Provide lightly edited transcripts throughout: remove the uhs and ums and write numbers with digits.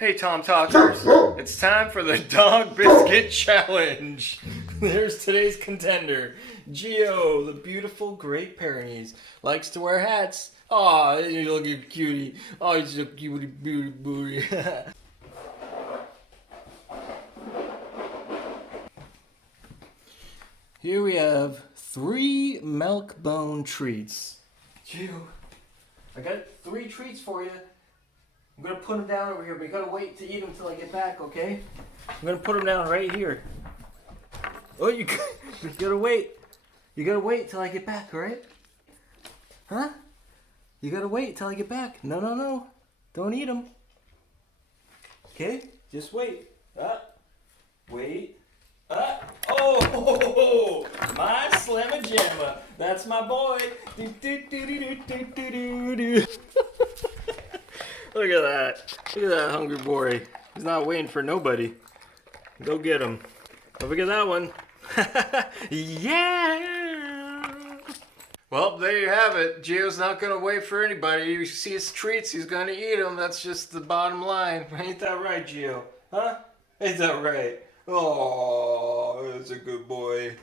Hey Tom Talkers, it's time for the Dog Biscuit Challenge. There's today's contender, Gio the beautiful Great Pyrenees. Likes to wear hats. Aw, you look at cutie. Oh, he's so cutie beauty booty. Here we have 3 milk bone treats. Gio, I got 3 treats for you. I'm gonna put them down over here, but you gotta wait to eat them till I get back, okay? I'm gonna put them down right here. Oh, you gotta wait. You gotta wait till I get back, alright? Huh? You gotta wait till I get back. No. Don't eat them. Okay? Just wait. Wait. Oh, my Slamma Jamma. That's my boy. Look at that. Look at that hungry boy. He's not waiting for nobody. Go get him. Don't forget that one. Yeah! Well, there you have it. Gio's not going to wait for anybody. You see his treats, he's going to eat them. That's just the bottom line. Ain't that right, Gio? Huh? Ain't that right? Oh, that's a good boy.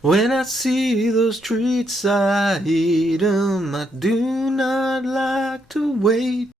When I see those treats, I eat 'em. I do not like to wait.